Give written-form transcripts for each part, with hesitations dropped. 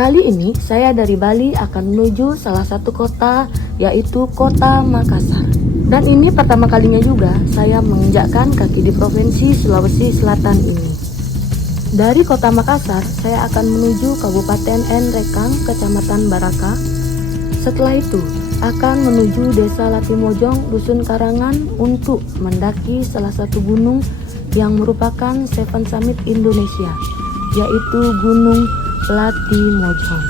Kali ini saya dari Bali akan menuju salah satu kota, yaitu Kota Makassar. Dan ini pertama kalinya juga saya menginjakkan kaki di Provinsi Sulawesi Selatan ini. Dari Kota Makassar, saya akan menuju Kabupaten Nrekang, Kecamatan Baraka. Setelah itu, akan menuju Desa Latimojong, Dusun Karangan untuk mendaki salah satu gunung yang merupakan Seven Summit Indonesia, yaitu Gunung Latimojong.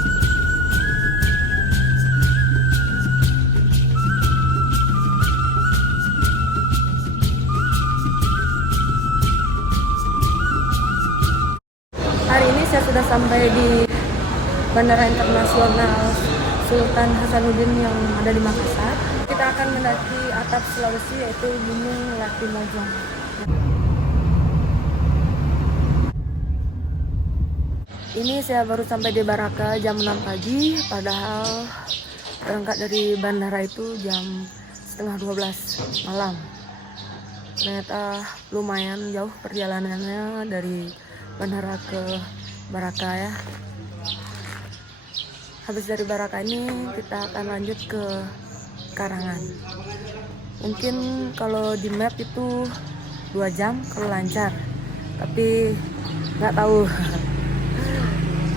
Hari ini saya sudah sampai di Bandara Internasional Sultan Hasanuddin yang ada di Makassar. Kita akan mendaki atap Sulawesi, yaitu Gunung Latimojong. Ini saya baru sampai di Baraka jam 6 pagi, padahal berangkat dari bandara itu jam setengah 12 malam. Ternyata lumayan jauh perjalanannya dari bandara ke Baraka ya. Habis dari Baraka ini kita akan lanjut ke Karangan. Mungkin kalau di map itu 2 jam kalau lancar, tapi nggak tahu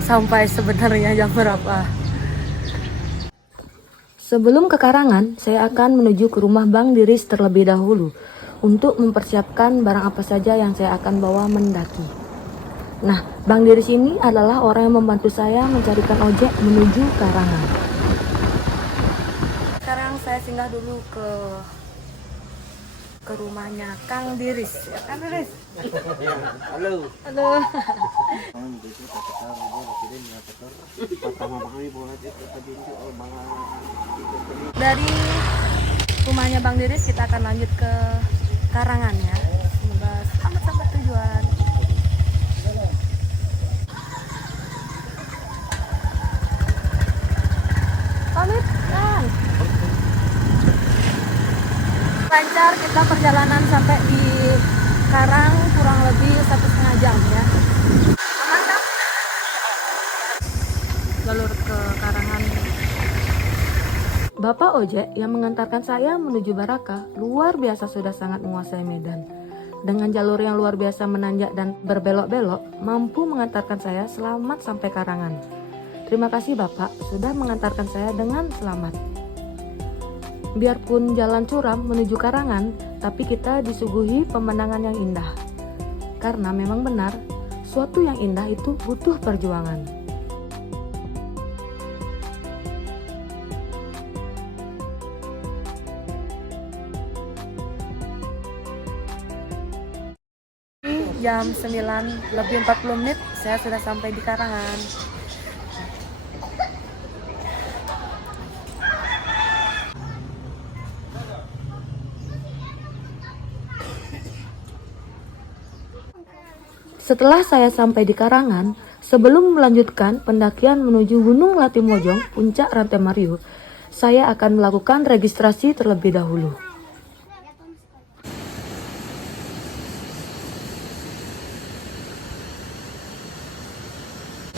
sampai sebenarnya jam berapa. Sebelum ke Karangan, saya akan menuju ke rumah Bang Diris terlebih dahulu untuk mempersiapkan barang apa saja yang saya akan bawa mendaki. Nah, Bang Diris ini adalah orang yang membantu saya mencarikan ojek menuju Karangan. Sekarang saya singgah dulu ke rumahnya Kang Diris. Ya, Kang Diris. Halo. Halo. Dari rumahnya Bang Diris kita akan lanjut ke Karangan ya. Semoga selamat sampai tujuan. Pamit, Kang. Lancar kita perjalanan sampai di Karang kurang lebih 1,5 jam ya. Aman kan? Jalur ke Karangan. Bapak ojek yang mengantarkan saya menuju Baraka luar biasa sudah sangat menguasai medan. Dengan jalur yang luar biasa menanjak dan berbelok-belok, mampu mengantarkan saya selamat sampai Karangan. Terima kasih Bapak sudah mengantarkan saya dengan selamat. Biarpun jalan curam menuju Karangan, tapi kita disuguhi pemandangan yang indah. Karena memang benar, suatu yang indah itu butuh perjuangan. Jam 9 lebih 40 menit, saya sudah sampai di Karangan. Setelah saya sampai di Karangan, sebelum melanjutkan pendakian menuju Gunung Latimojong, puncak Rantai Mario, saya akan melakukan registrasi terlebih dahulu.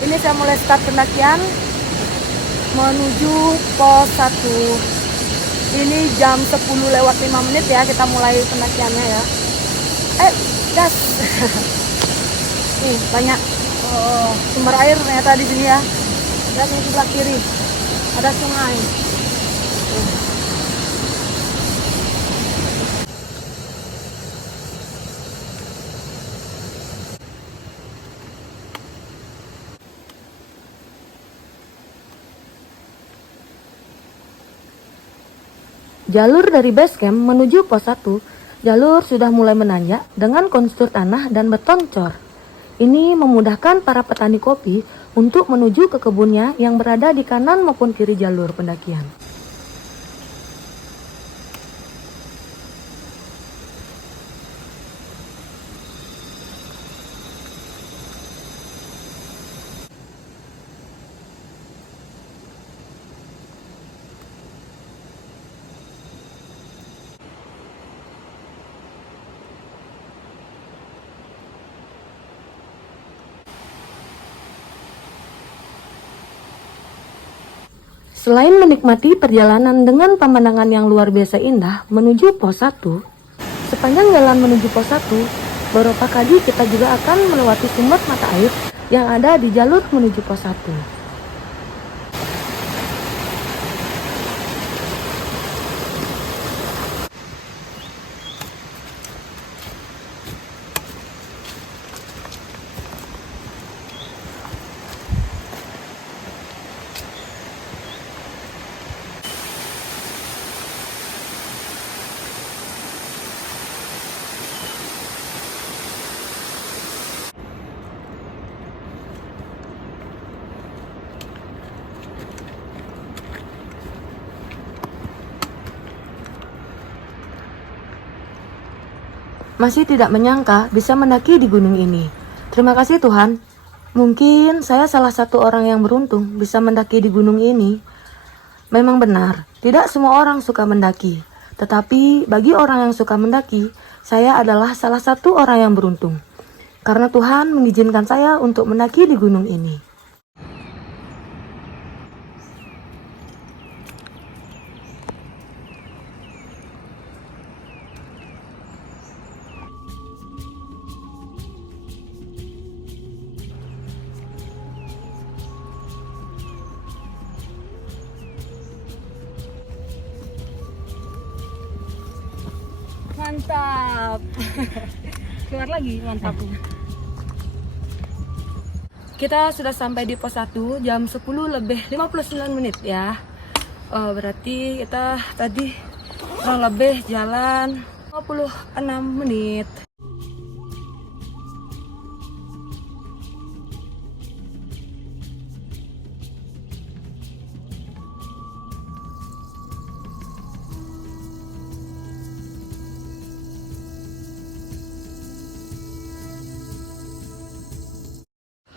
Ini saya mulai start pendakian menuju pos 1. Ini jam 10 lewat 5 menit ya, kita mulai pendakiannya ya. Gas. Nih, banyak sumber air ternyata di sini ya. Lihat di sebelah kiri ada sungai. Jalur dari base camp menuju pos 1, jalur sudah mulai menanjak dengan kontur tanah dan beton cor. Ini memudahkan para petani kopi untuk menuju ke kebunnya yang berada di kanan maupun kiri jalur pendakian. Selain menikmati perjalanan dengan pemandangan yang luar biasa indah menuju pos 1, sepanjang jalan menuju pos 1, beberapa kali kita juga akan melewati sumber mata air yang ada di jalur menuju pos 1. Masih tidak menyangka bisa mendaki di gunung ini. Terima kasih Tuhan. Mungkin saya salah satu orang yang beruntung bisa mendaki di gunung ini. Memang benar, tidak semua orang suka mendaki. Tetapi bagi orang yang suka mendaki, saya adalah salah satu orang yang beruntung. Karena Tuhan mengizinkan saya untuk mendaki di gunung ini. Mantap. Keluar lagi, mantap. Kita sudah sampai di pos 1 jam 10 lebih 59 menit ya. Berarti kita tadi kurang lebih jalan 56 menit.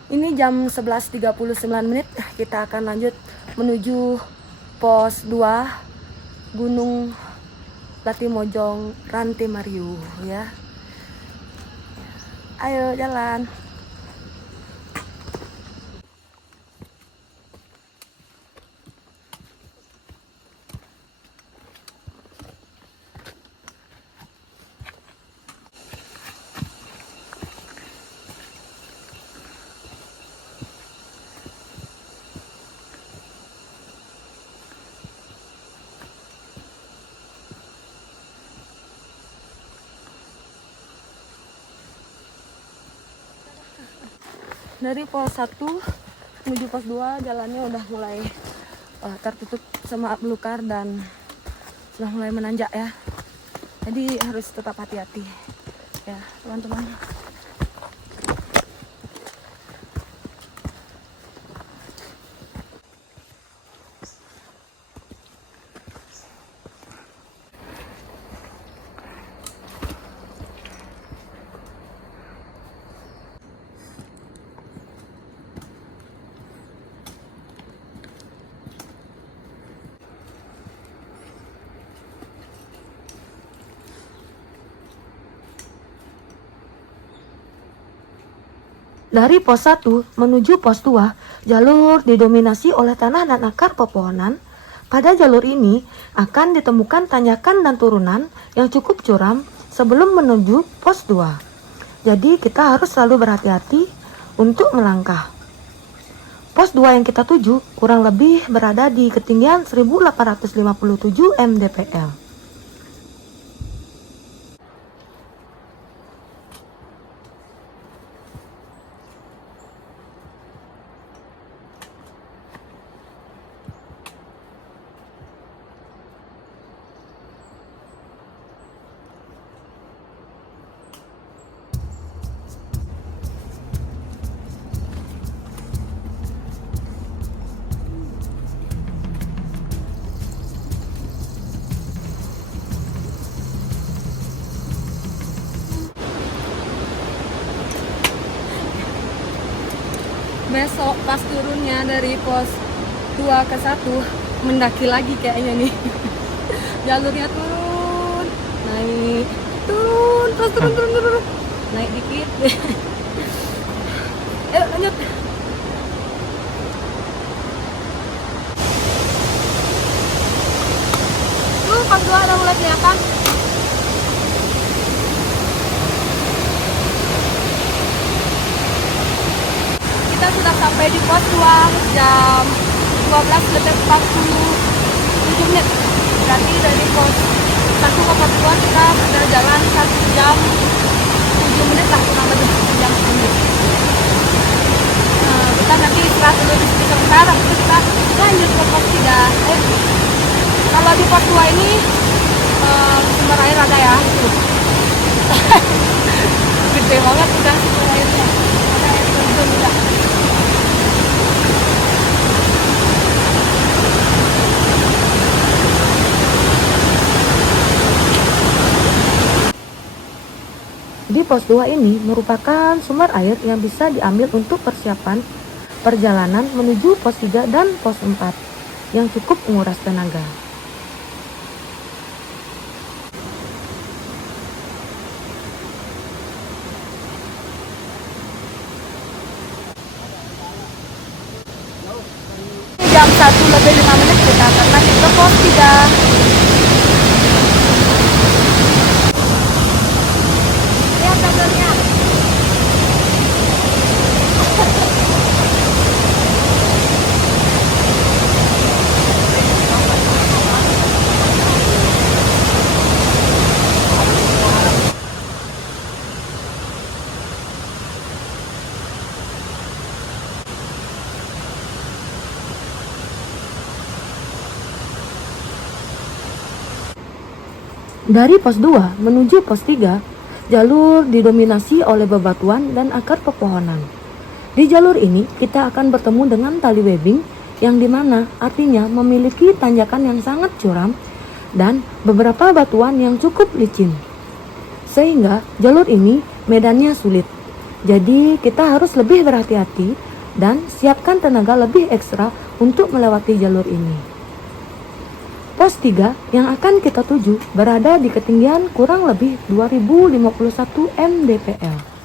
Ini jam 11.39 menit, kita akan lanjut menuju pos 2 Gunung Latimojong Ranti Mariu ya. Ayo jalan. Dari pos 1 menuju pos 2 jalannya udah mulai tertutup sama belukar dan udah mulai menanjak ya. Jadi harus tetap hati-hati ya teman-teman. Dari pos 1 menuju pos 2, jalur didominasi oleh tanah dan akar pepohonan. Pada jalur ini akan ditemukan tanjakan dan turunan yang cukup curam sebelum menuju pos 2. Jadi kita harus selalu berhati-hati untuk melangkah. Pos 2 yang kita tuju kurang lebih berada di ketinggian 1857 mdpl. Besok pas turunnya dari pos 2 ke 1 mendaki lagi kayaknya nih. Jalurnya turun, naik, turun, terus turun. Naik dikit. Ayo lanjut. mulai kelihatan. Kita sudah sampai di pos 2 jam 12 lebih 47 menit. Berarti dari pos 1 ke pos 2 kita sudah jalan 1 jam 7 menit lah, kurang lebih 1 jam 7 menit. Kita nanti istirahat dulu di sini sebentar, habis itu kita lanjut ke pos 3. Kalau di pos 2 ini sumber air ada ya, gede banget udah sumber airnya, ada air terjun udah. Di pos 2 ini merupakan sumber air yang bisa diambil untuk persiapan perjalanan menuju pos 3 dan pos 4 yang cukup menguras tenaga. Jam 1 lebih 5 menit kita akan lanjut ke pos 3. Lihat tabelnya. Dari pos 2 menuju pos 3, jalur didominasi oleh bebatuan dan akar pepohonan. Di jalur ini kita akan bertemu dengan tali webbing yang dimana artinya memiliki tanjakan yang sangat curam dan beberapa batuan yang cukup licin. Sehingga jalur ini medannya sulit. Jadi kita harus lebih berhati-hati dan siapkan tenaga lebih ekstra untuk melewati jalur ini. Pos 3 yang akan kita tuju berada di ketinggian kurang lebih 2051 mdpl.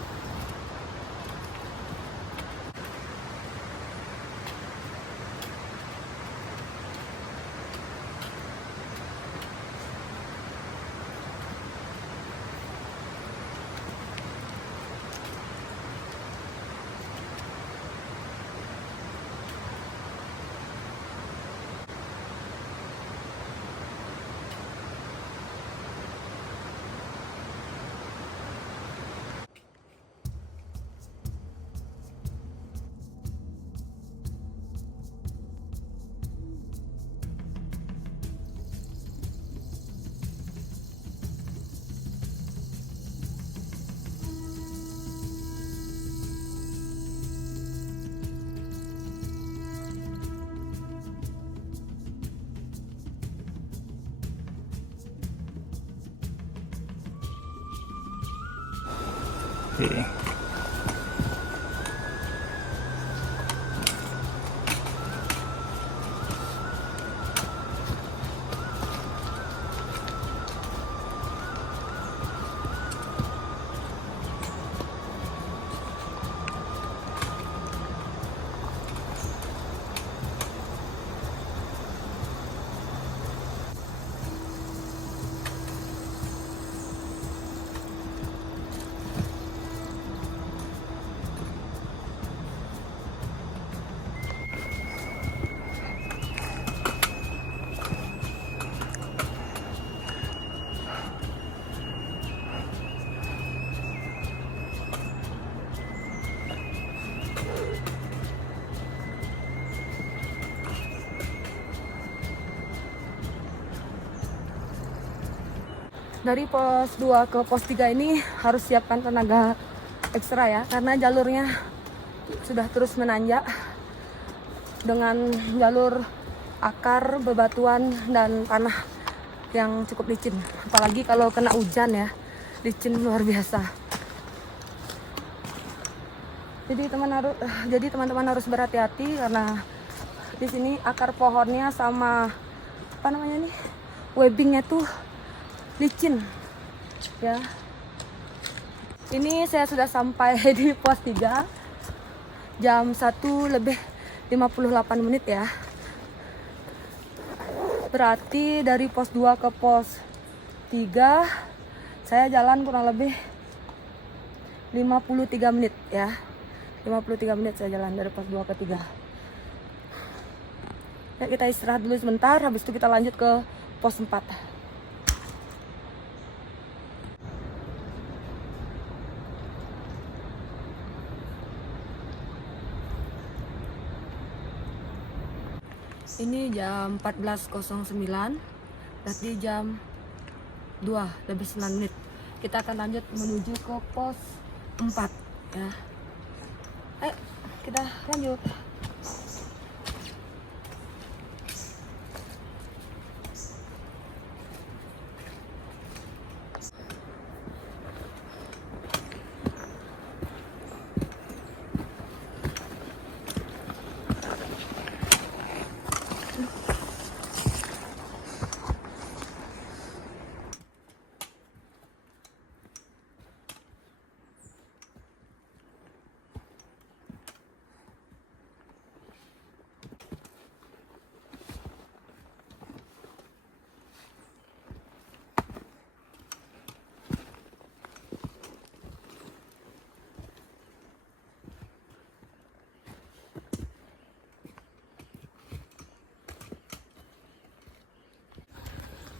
Oke. Dari pos 2 ke pos 3 ini harus siapkan tenaga ekstra ya, karena jalurnya sudah terus menanjak dengan jalur akar, bebatuan, dan tanah yang cukup licin. Apalagi kalau kena hujan ya, licin luar biasa. Jadi teman-teman harus berhati-hati karena di sini akar pohonnya sama apa namanya nih, webbingnya tuh licin ya. Ini saya sudah sampai di pos 3 jam 1 lebih 58 menit ya. Berarti dari pos 2 ke pos 3 saya jalan kurang lebih 53 menit ya. 53 menit saya jalan dari pos 2 ke 3. Ya, kita istirahat dulu sebentar, habis itu kita lanjut ke pos 4. Ini jam 14.09, berarti jam 2 lebih 9 menit. Kita akan lanjut menuju ke pos 4 ya. Ayo kita lanjut.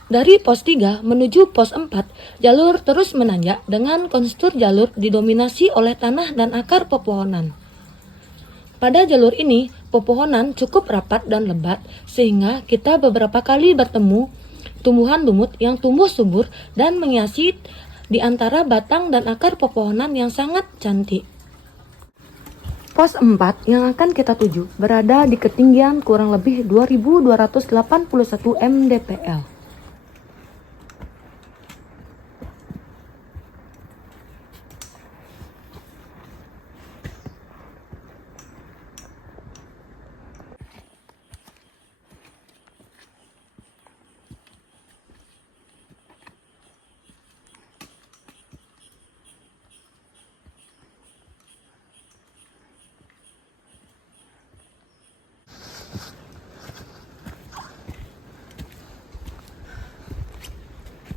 Dari pos 3 menuju pos 4, jalur terus menanjak dengan kontur jalur didominasi oleh tanah dan akar pepohonan. Pada jalur ini, pepohonan cukup rapat dan lebat sehingga kita beberapa kali bertemu tumbuhan lumut yang tumbuh subur dan menghiasi di antara batang dan akar pepohonan yang sangat cantik. Pos 4 yang akan kita tuju berada di ketinggian kurang lebih 2281 mdpl.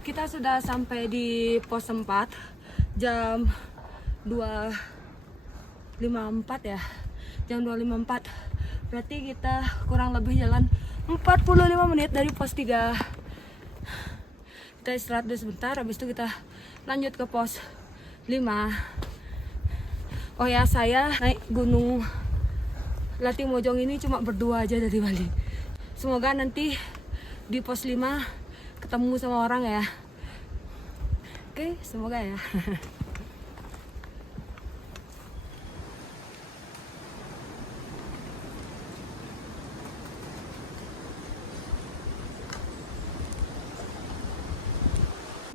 Kita sudah sampai di pos 4 jam 2.54 ya. Jam 2.54. Berarti kita kurang lebih jalan 45 menit dari pos 3. Kita istirahat dulu sebentar, habis itu kita lanjut ke pos 5. Oh ya, saya naik gunung Latimojong ini cuma berdua aja dari Bali. Semoga nanti di pos 5 ketemu sama orang ya. Oke, semoga ya.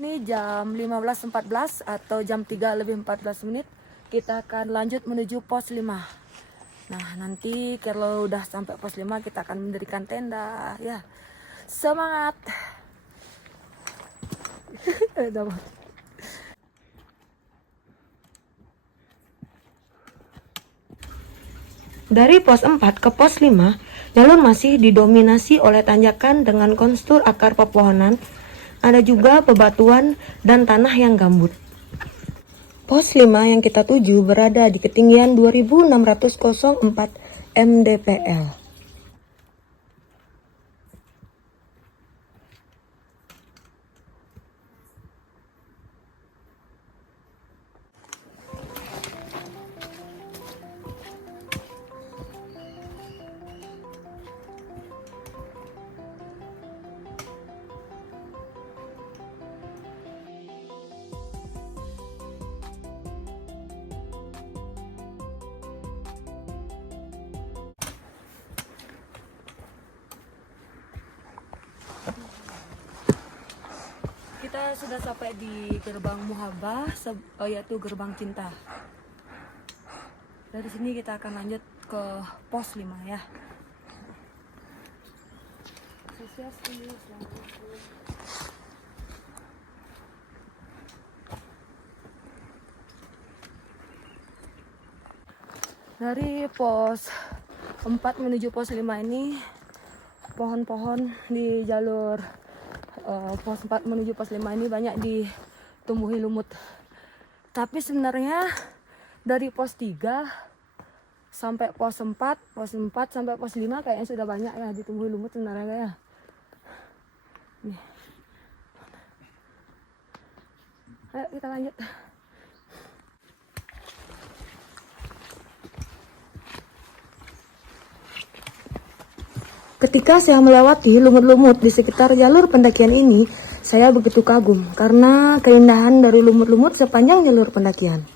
Ini jam 15.14 atau jam 3:14 menit. Kita akan lanjut menuju pos 5. Nah, nanti kalau udah sampai pos 5 kita akan mendirikan tenda ya. Semangat. Dari pos 4 ke pos 5, jalur masih didominasi oleh tanjakan dengan kontur akar pepohonan. Ada juga bebatuan dan tanah yang gambut. Pos 5 yang kita tuju berada di ketinggian 2604 mdpl. Kita sudah sampai di gerbang Muhabah, yaitu gerbang cinta. Dari sini kita akan lanjut ke pos 5 ya. Dari pos 4 menuju pos 5 ini pohon-pohon di jalur pos 4 menuju pos 5 ini banyak ditumbuhi lumut. Tapi sebenarnya dari pos 3 sampai pos 4 sampai pos 5 kayaknya sudah banyak ya ditumbuhi lumut sebenarnya ya. Nih. Ayo kita lanjut. Ketika saya melewati lumut-lumut di sekitar jalur pendakian ini, saya begitu kagum karena keindahan dari lumut-lumut sepanjang jalur pendakian.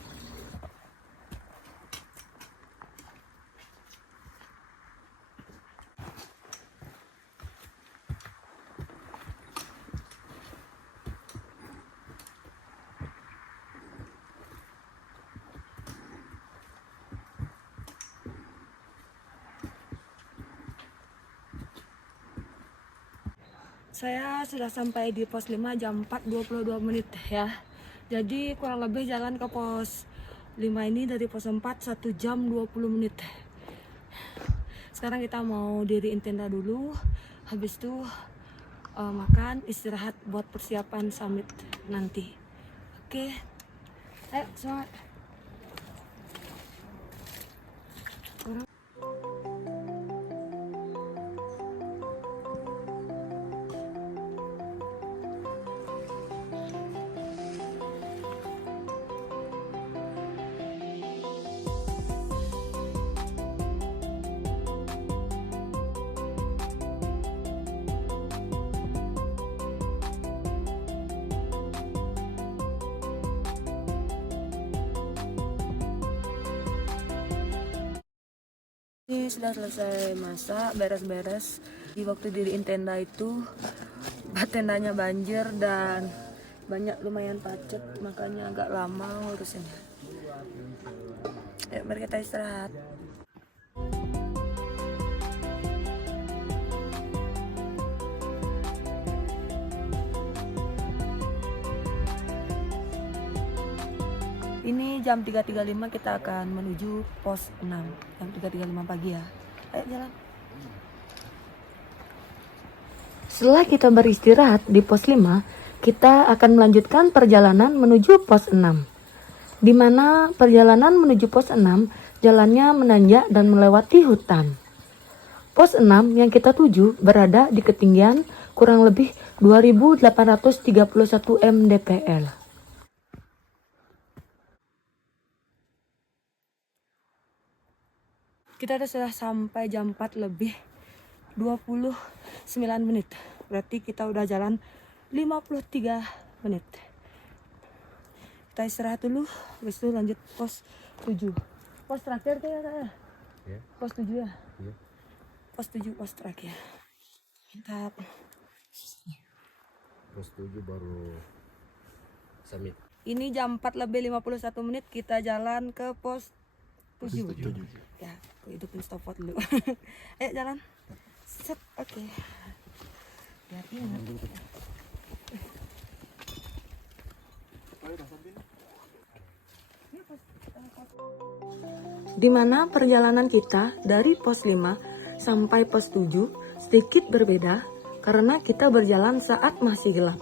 Saya sudah sampai di pos 5 jam 4.22 menit ya. Jadi kurang lebih jalan ke pos 5 ini dari pos 4 1 jam 20 menit. Sekarang kita mau diriin tenda dulu. Habis itu makan, istirahat buat persiapan summit nanti. Oke. Ayo semangat. Ini sudah selesai masak, beres-beres. Di waktu diriin tenda itu, tendanya banjir dan banyak lumayan pacet, makanya agak lama ngurusinnya. Yuk, mari kita istirahat. Ini jam 3.35 kita akan menuju pos 6. Jam 3.35 pagi ya. Ayo jalan. Setelah kita beristirahat di pos 5, kita akan melanjutkan perjalanan menuju pos 6. Di mana perjalanan menuju pos 6 jalannya menanjak dan melewati hutan. Pos 6 yang kita tuju berada di ketinggian kurang lebih 2.831 mdpl. Kita sudah sampai jam 4 lebih 29 menit. Berarti kita udah jalan 53 menit. Kita istirahat dulu, habis itu lanjut pos 7. Pos terakhir tuh ya, Kak? Ya. Pos 7 ya? Iya. Pos 7 pos terakhir. Mantap. Pos 7 baru summit. Ini jam 4 lebih 51 menit kita jalan ke pos 7. Ya, aku hidupin stopwatch dulu. Ayo jalan. Set, oke. Hati-hati ya. Di mana perjalanan kita dari pos 5 sampai pos 7 sedikit berbeda karena kita berjalan saat masih gelap.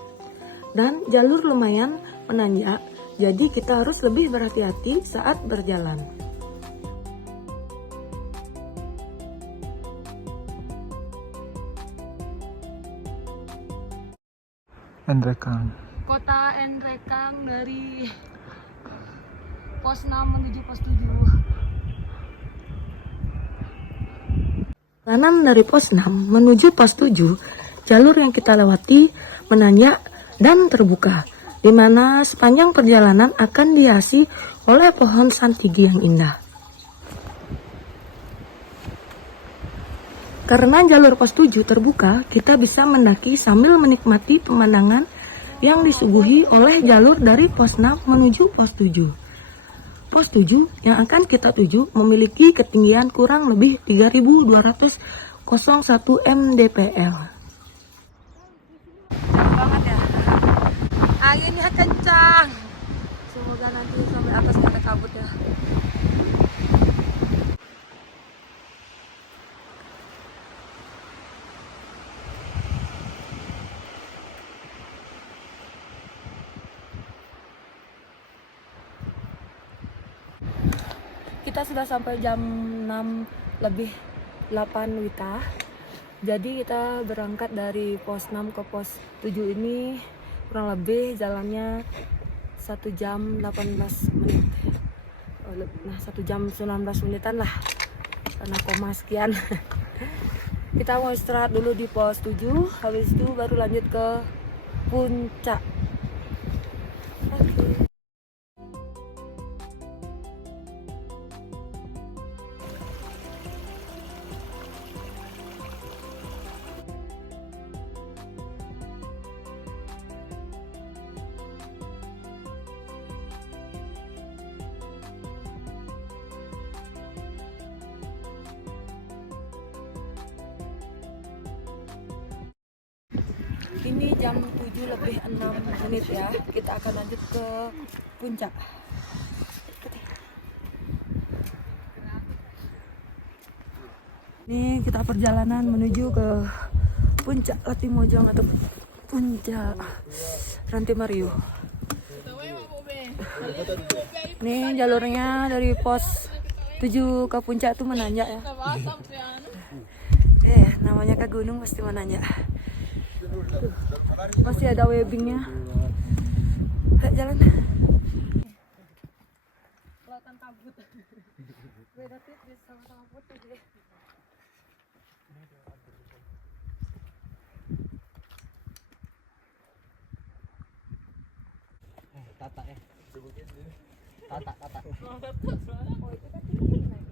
Dan jalur lumayan menanjak, jadi kita harus lebih berhati-hati saat berjalan. Enrekang. Kota Enrekang dari pos 6 menuju pos 7. Perjalanan dari pos 6 menuju pos 7, jalur yang kita lewati menanjak dan terbuka, di mana sepanjang perjalanan akan dihiasi oleh pohon santigi yang indah. Karena jalur pos 7 terbuka, kita bisa mendaki sambil menikmati pemandangan yang disuguhi oleh jalur dari pos 6 menuju pos 7. Pos 7 yang akan kita tuju memiliki ketinggian kurang lebih 3.201 mdpl. Kencang banget ya. Anginnya kencang. Semoga nanti sampai atas gak ada kabut ya. kita sudah sampai jam 6 lebih 8 WITA. Jadi kita berangkat dari pos 6 ke pos 7 ini kurang lebih jalannya 1 jam 18 menit. Nah, 1 jam 19 menitan lah. Karena koma sekian. Kita mau istirahat dulu di pos 7, habis itu baru lanjut ke puncak. Oke. Ini jam 7 lebih 6 menit ya. Kita akan lanjut ke puncak. Ini kita perjalanan menuju ke puncak Latimojong atau puncak Rantemario. Ini jalurnya dari pos 7 ke puncak tuh menanjak ya. Namanya ke gunung pasti menanjak. Masih ada webbingnya. Jalan. Lautan kabut. Beda tipis sama putih. Tata ya. Tata. Oh, itu kan tinggi naiknya.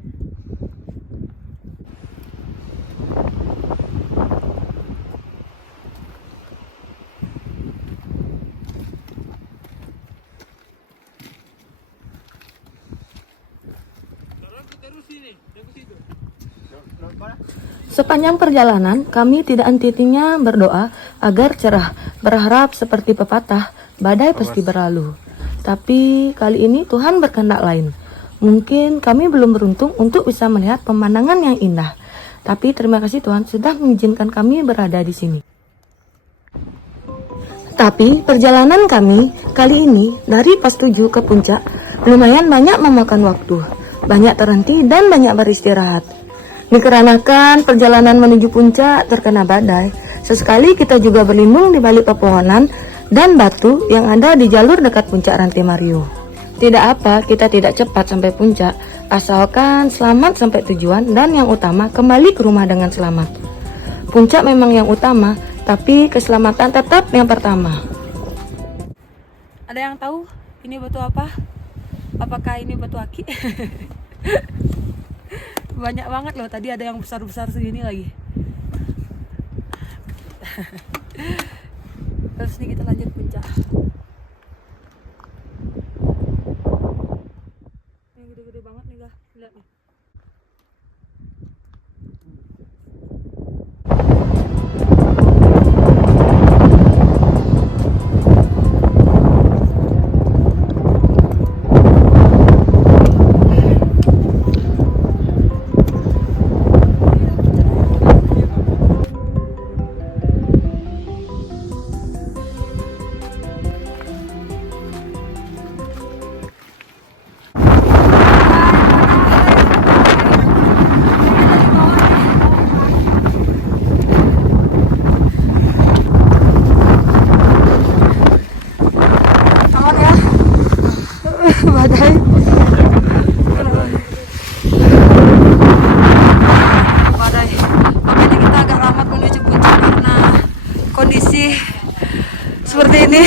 Sepanjang perjalanan, kami tidak henti-hentinya berdoa agar cerah, berharap seperti pepatah, badai pasti berlalu. Tapi kali ini Tuhan berkehendak lain. Mungkin kami belum beruntung untuk bisa melihat pemandangan yang indah. Tapi terima kasih Tuhan sudah mengizinkan kami berada di sini. Tapi perjalanan kami kali ini dari pos 7 ke puncak lumayan banyak memakan waktu. Banyak terhenti dan banyak beristirahat. Dikarenakan perjalanan menuju puncak terkena badai, sesekali kita juga berlindung di balik pepohonan dan batu yang ada di jalur dekat puncak Rantemario. Tidak apa, kita tidak cepat sampai puncak, asalkan selamat sampai tujuan dan yang utama kembali ke rumah dengan selamat. Puncak memang yang utama, tapi keselamatan tetap yang pertama. Ada yang tahu ini batu apa? Apakah ini batu aki? Banyak banget loh, tadi ada yang besar-besar segini lagi. Terus nih kita lanjut puncak. Yang gede-gede banget nih Gah, lihat nih. Badai. Badai. Makanya kita agak lambat menuju puncak karena kondisi seperti ini.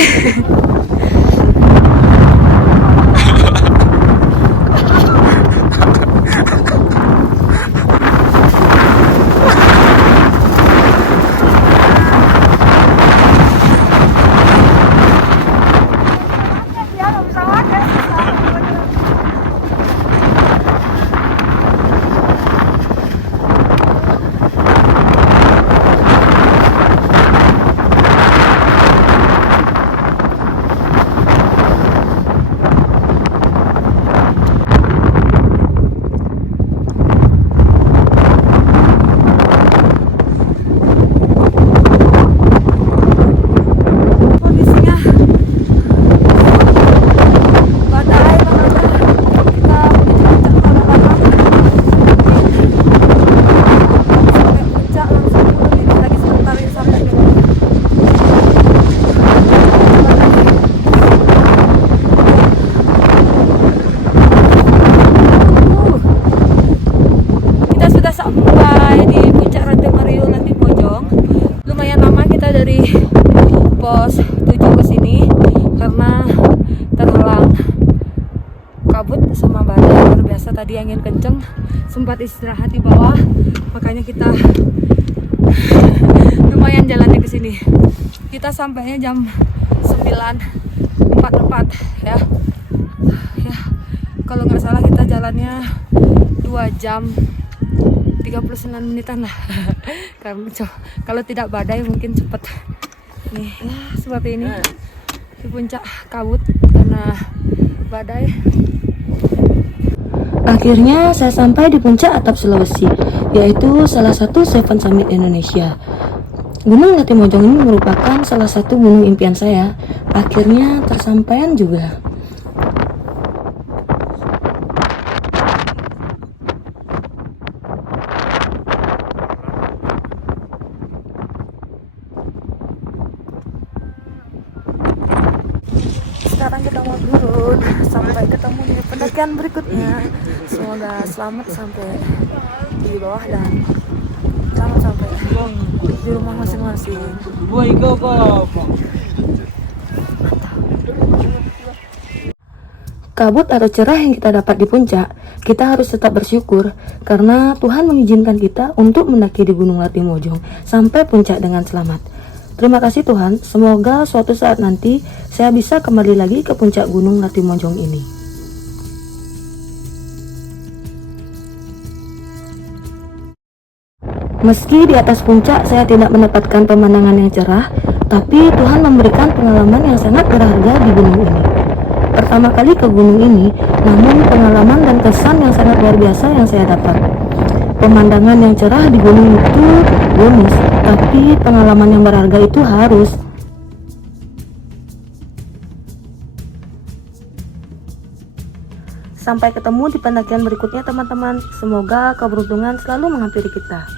dari pos 7 ke sini karena terhalang kabut sama badai luar biasa. Tadi angin kenceng, sempat istirahat di bawah, makanya kita lumayan jalannya ke sini. Kita sampainya jam 9.44 ya. Ya, kalau nggak salah kita jalannya 2 jam 39 menitan lah. Karena kalau tidak badai mungkin cepet. Nih, ya, seperti ini di puncak kabut karena badai. Akhirnya saya sampai di puncak atap Sulawesi, yaitu salah satu Seven Summit Indonesia. Gunung Latimojong ini merupakan salah satu gunung impian saya. Akhirnya tersampaian juga. Sekarang kita mau turun sampai ketemu di pendakian berikutnya. Semoga selamat sampai di bawah dan selamat sampai di rumah masing-masing. Kabut atau cerah yang kita dapat di puncak, kita harus tetap bersyukur karena Tuhan mengizinkan kita untuk mendaki di Gunung Latimojong sampai puncak dengan selamat. Terima kasih Tuhan, semoga suatu saat nanti saya bisa kembali lagi ke puncak Gunung Latimojong ini. Meski di atas puncak saya tidak mendapatkan pemandangan yang cerah, tapi Tuhan memberikan pengalaman yang sangat berharga di gunung ini. Pertama kali ke gunung ini, namun pengalaman dan kesan yang sangat luar biasa yang saya dapat. Pemandangan yang cerah di gunung itu bonus, tapi pengalaman yang berharga itu harus. Sampai ketemu di pendakian berikutnya teman-teman. Semoga keberuntungan selalu menghampiri kita.